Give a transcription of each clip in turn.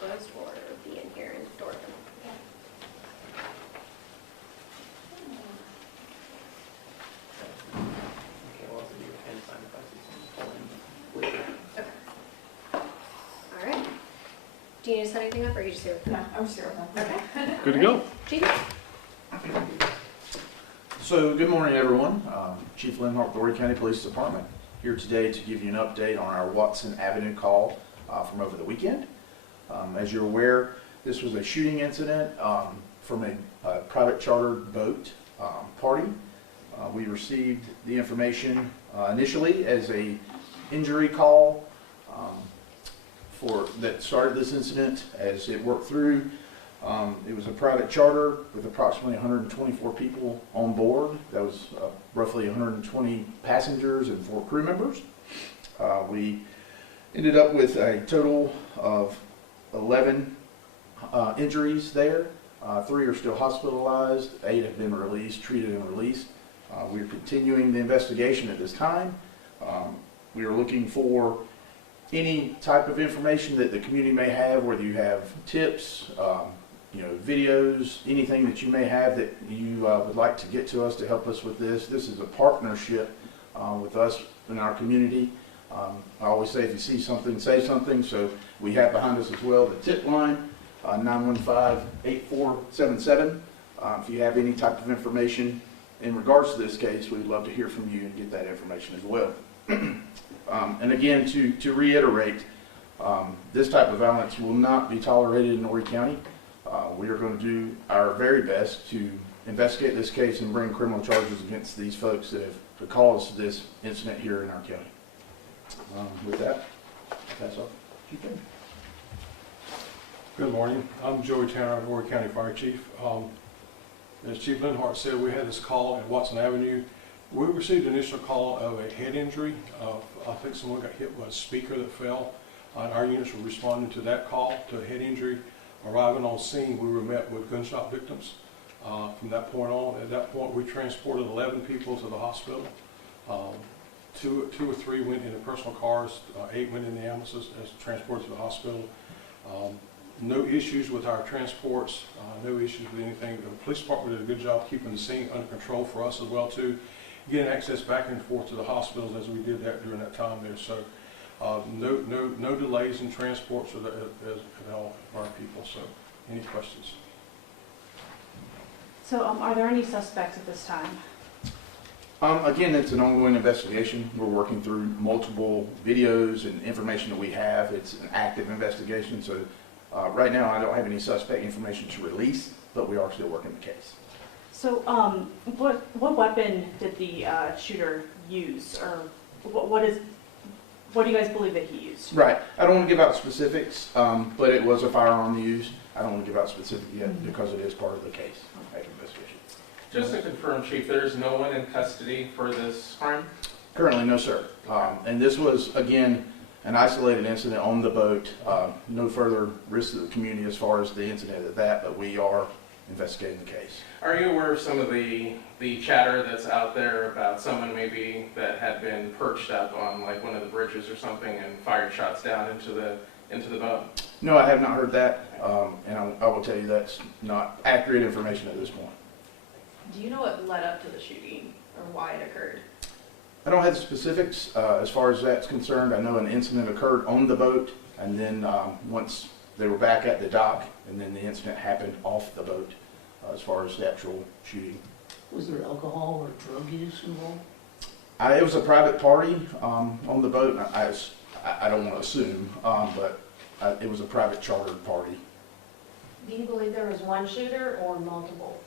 Northwest or be in here in Dorgan? Okay, well, also do your pen sign if I see something pull in. All right. Do you need to set anything up, or are you just here with No, them? I'm sure of that. Okay. Good to go. Chief? So, good morning, everyone. Chief Linhart, Dory County Police Department, here today to give you an update on our Watson Avenue call from over the weekend. As you're aware, this was a shooting incident from a private chartered boat party. We received the information initially as a injury call that started this incident. As it worked through, it was a private charter with approximately 124 people on board. That was roughly 120 passengers and 4 crew members. We ended up with a total of 11 injuries there. 3 are still hospitalized, 8 have been released, treated and released. We're continuing the investigation at this time. We are looking for any type of information that the community may have, whether you have tips, videos, anything that you may have that you would like to get to us to help us with this. This is a partnership with us in our community. I always say if you see something, say something. So we have behind us as well the tip line, 915-8477. If you have any type of information in regards to this case, we'd love to hear from you and get that information as well. And again, to reiterate, this type of violence will not be tolerated in Horry County. We are going to do our very best to investigate this case and bring criminal charges against these folks that have caused this incident here in our county. With that, that's all. Good morning. I'm Joey Tanner, Horry County Fire Chief. As Chief Linhart said, we had this call at Watson Avenue. We received an initial call of a head injury. I think someone got hit by a speaker that fell. Our units were responding to that call, to a head injury. Arriving on scene, we were met with gunshot victims. From that point on, at that point, we transported 11 people to the hospital. Two or three went in the personal cars, 8 went in the ambulances as transported to the hospital. No issues with our transports, no issues with anything. The police department did a good job keeping the scene under control for us as well too. Getting access back and forth to the hospitals as we did that during that time there. So no delays in transports at all of our people. So any questions? So are there any suspects at this time? Again, it's an ongoing investigation. We're working through multiple videos and information that we have. It's an active investigation. So right now I don't have any suspect information to release, but we are still working the case. So what weapon did the shooter use, or what do you guys believe that he used? Right. I don't want to give out specifics, but it was a firearm used. I don't want to give out specifics yet because it is part of the case. Investigation. Just to confirm, Chief, there's no one in custody for this crime? Currently, no, sir. And this was, again, an isolated incident on the boat. No further risk to the community as far as the incident at that, but we are investigating the case. Are you aware of some of the chatter that's out there about someone maybe that had been perched up on like one of the bridges or something and fired shots down into the boat? No, I have not heard that, and I will tell you that's not accurate information at this point. Do you know what led up to the shooting or why it occurred? I don't have the specifics as far as that's concerned. I know an incident occurred on the boat, and then once they were back at the dock, and then the incident happened off the boat as far as the actual shooting. Was there alcohol or drug use involved? It was a private party on the boat. I don't want to assume, but it was a private chartered party. Do you believe there was one shooter or multiple?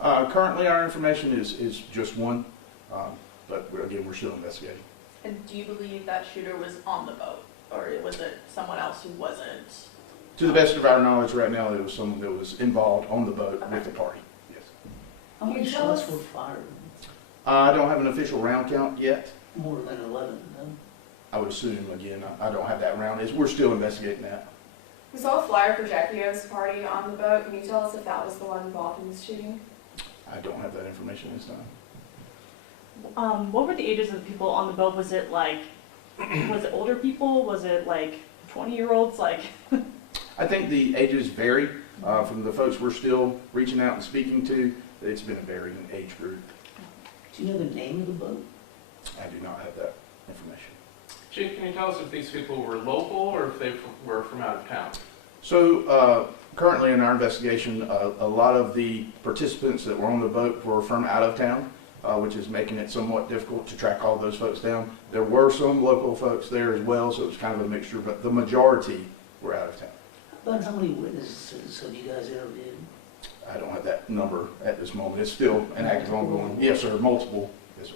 Currently, our information is just one, but again, we're still investigating. And do you believe that shooter was on the boat, or was it someone else who wasn't? To the best of our knowledge right now, it was someone that was involved on the boat with the party. Yes. How many shots were fired? I don't have an official round count yet. More than 11, no? I would assume, again, I don't have that round. We're still investigating that. We saw a flyer for Jackie O's party on the boat. Can you tell us if that was the one involved in this shooting? I don't have that information this time. What were the ages of the people on the boat? Was it older people? Was it like 20-year-olds? Like I think the ages vary from the folks we're still reaching out and speaking to. It's been a varying age group. Do you know the name of the boat? I do not have that information. Chief, can you tell us if these people were local or if they were from out of town? So currently in our investigation, a lot of the participants that were on the boat were from out of town, which is making it somewhat difficult to track all those folks down. There were some local folks there as well, so it was kind of a mixture, but the majority were out of town. About how many witnesses have you guys interviewed? I don't have that number at this moment. It's still an active ongoing. Yes, sir, multiple. Yes, sir.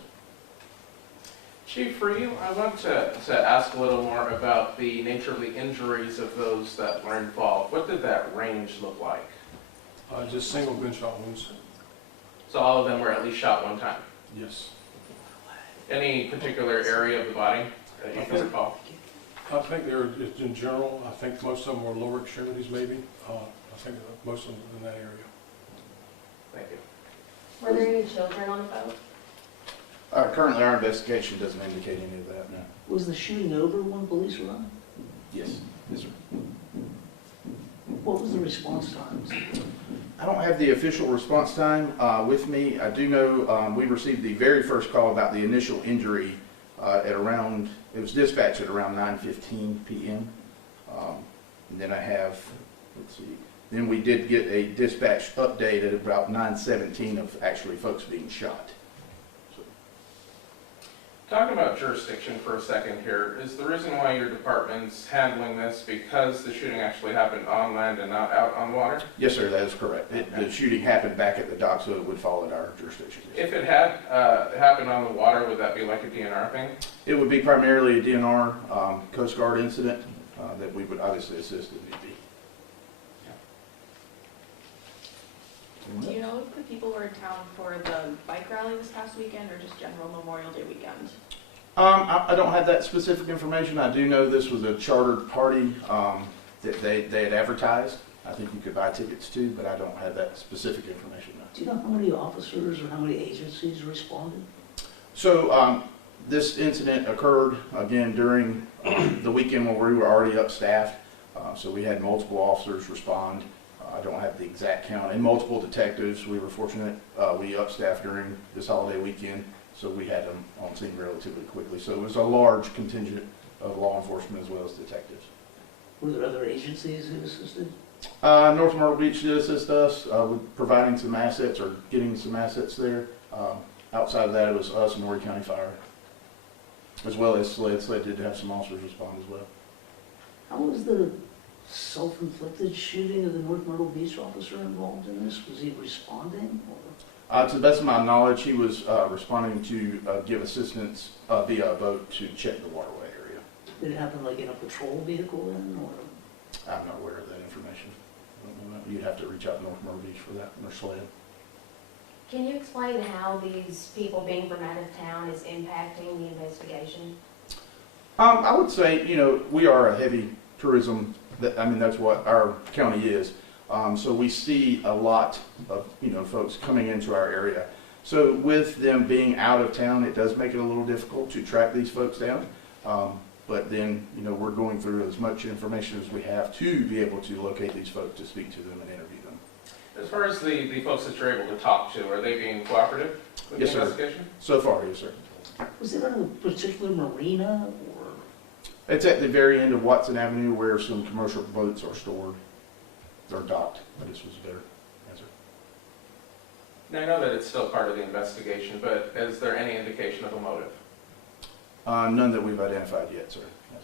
Chief, for you, I want to ask a little more about the nature of the injuries of those that were involved. What did that range look like? Just single gunshot wounds. So all of them were at least shot one time. Yes. Any particular area of the body that you can recall? I think they're, in general, I think most of them were lower extremities maybe. I think most of them in that area. Thank you. Were there any children on the boat? Currently, our investigation doesn't indicate any of that, no. Was the shooting over when police arrived? Yes. Yes, sir. What was the response times? I don't have the official response time with me. I do know we received the very first call about the initial injury at around, it was dispatched at around 9:15 p.m. And then I have, let's see, then we did get a dispatch update at about 9:17 of actually folks being shot. Talking about jurisdiction for a second here, is the reason why your department's handling this because the shooting actually happened on land and not out on water? Yes, sir, that is correct. The shooting happened back at the dock, so it would fall in our jurisdiction. If it had happened on the water, would that be like a DNR thing? It would be primarily a DNR Coast Guard incident that we would obviously assist if need be. Do you know if the people were in town for the bike rally this past weekend or just general Memorial Day weekend? I don't have that specific information. I do know this was a chartered party that they had advertised. I think you could buy tickets to, but I don't have that specific information. No. Do you know how many officers or how many agencies responded? So this incident occurred again during the weekend when we were already upstaffed. So we had multiple officers respond. I don't have the exact count, and multiple detectives. We were fortunate. We upstaffed during this holiday weekend, so we had them on scene relatively quickly. So it was a large contingent of law enforcement as well as detectives. Were there other agencies who assisted? North Myrtle Beach did assist us with providing some assets or getting some assets there. Outside of that, it was us and Horry County Fire, as well as SLED. SLED did have some officers respond as well. How was the self-inflicted shooting of the North Myrtle Beach officer involved in this? Was he responding? Or? To the best of my knowledge, he was responding to give assistance via a boat to check the waterway area. Did it happen like in a patrol vehicle then, or? I'm not aware of that information. I don't know that. You'd have to reach out to North Myrtle Beach for that, or SLED. Can you explain how these people being from out of town is impacting the investigation? I would say, we are a heavy tourism, that's what our county is. So we see a lot of, folks coming into our area. So with them being out of town, it does make it a little difficult to track these folks down. But then, we're going through as much information as we have to be able to locate these folks, to speak to them and interview them. As far as the folks that you're able to talk to, are they being cooperative with Yes, the sir. investigation? So far, yes, sir. Was it on a particular marina, or? It's at the very end of Watson Avenue where some commercial boats are stored. They're docked. I just was there. Yes, sir. Now, I know that it's still part of the investigation, but is there any indication of a motive? None that we've identified yet, sir. Yes.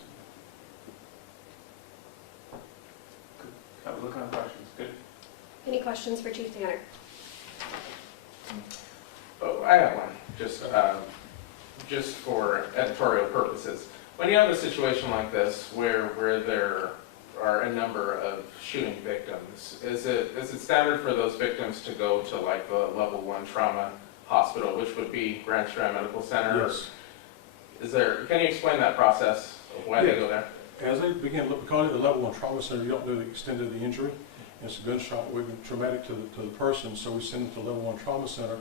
Looking on questions. Good. Any questions for Chief Tanner? Oh, I have one. Just for editorial purposes. When you have a situation like this where there are a number of shooting victims, is it standard for those victims to go to like the level 1 trauma hospital, which would be Grand Strand Medical Center? Yes. Can you explain that process of why they go there? As they begin, because of the level 1 trauma center, you don't know the extent of the injury. It's a gunshot wound traumatic to the person, so we send them to level 1 trauma center.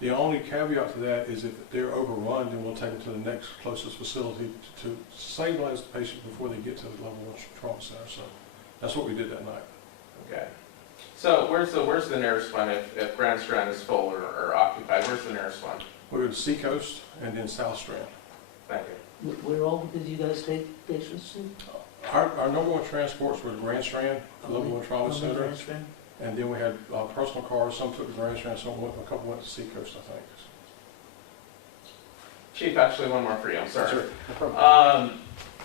The only caveat to that is if they're overrun, then we'll take them to the next closest facility to stabilize the patient before they get to the level 1 trauma center. So That's what we did that night. Okay. So where's the nearest one if Grand Strand is full or occupied? Where's the nearest one? We go to Seacoast and then South Strand. Thank you. Where all did you guys take patients to? Our number one transports were the Grand Strand, Level 1 Trauma Only Center, Grand Strand? and then we had personal cars. Some took the Grand Strand, a couple went to Seacoast, I think. Chief, actually one more for you, I'm sorry. Sure, no problem.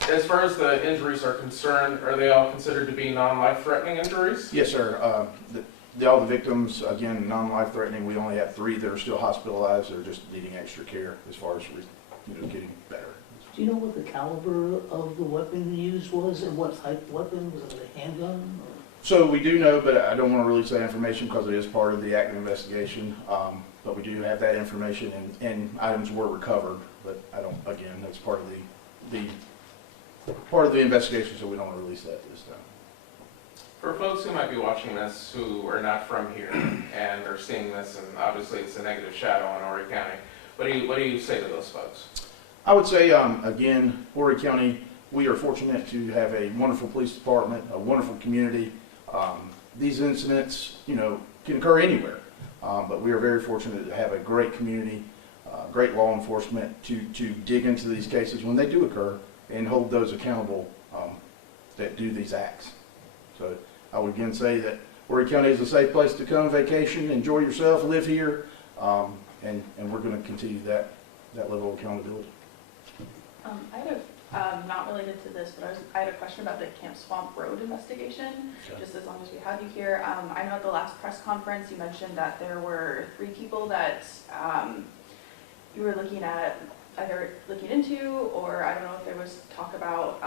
As far as the injuries are concerned, are they all considered to be non-life threatening injuries? Yes, sir. All the victims, again, non-life threatening. We only have 3 that are still hospitalized. They're just needing extra care as far as, getting better. Do you know what the caliber of the weapon used was and what type of weapon? Was it a handgun? Or? So we do know, but I don't want to release that information because it is part of the active investigation. But we do have that information and items were recovered. But again, that's part of the investigation, so we don't want to release that this time. For folks who might be watching this who are not from here and are seeing this, and obviously it's a negative shadow on Horry County, what do you say to those folks? I would say, again, Horry County, we are fortunate to have a wonderful police department, a wonderful community. These incidents, can occur anywhere, but we are very fortunate to have a great community, great law enforcement to dig into these cases when they do occur and hold those accountable that do these acts. So I would again say that Horry County is a safe place to come vacation, enjoy yourself, live here, and we're going to continue that level of accountability. I had not related to this, but I had a question about the Camp Swamp Road investigation, Okay. just as long as we have you here. I know at the last press conference, you mentioned that there were 3 people that you were looking at, either looking into, or I don't know if there was talk about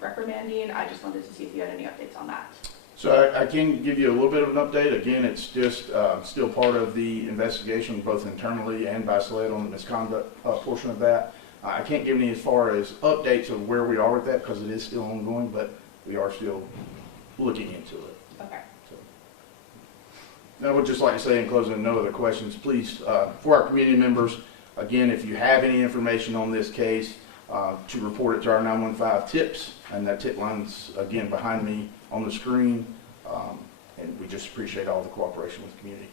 reprimanding. I just wanted to see if you had any updates on that. So I can give you a little bit of an update. Again, it's just still part of the investigation, both internally and by SLED on the misconduct portion of that. I can't give any as far as updates of where we are with that because it is still ongoing, but we are still looking into it. Okay. I would just like to say in closing, no other questions, please, for our community members, again, if you have any information on this case, to report it to our 915 TIPS, and that tip line's, again, behind me on the screen, and we just appreciate all the cooperation with the community.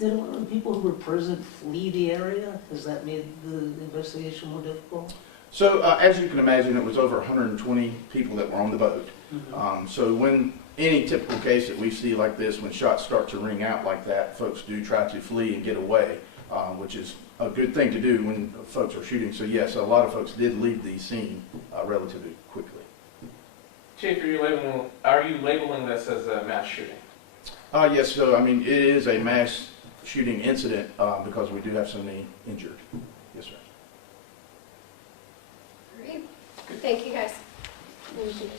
Did a lot of the people who were present flee the area? Has that made the investigation more difficult? So, as you can imagine, it was over 120 people that were on the boat. So when any typical case that we see like this, when shots start to ring out like that, folks do try to flee and get away, which is a good thing to do when folks are shooting. So yes, a lot of folks did leave the scene relatively quickly. Chief, are you labeling this as a mass shooting? Yes, so I mean, it is a mass shooting incident because we do have so many injured. Yes, sir. All right. Thank you, guys. Thank you.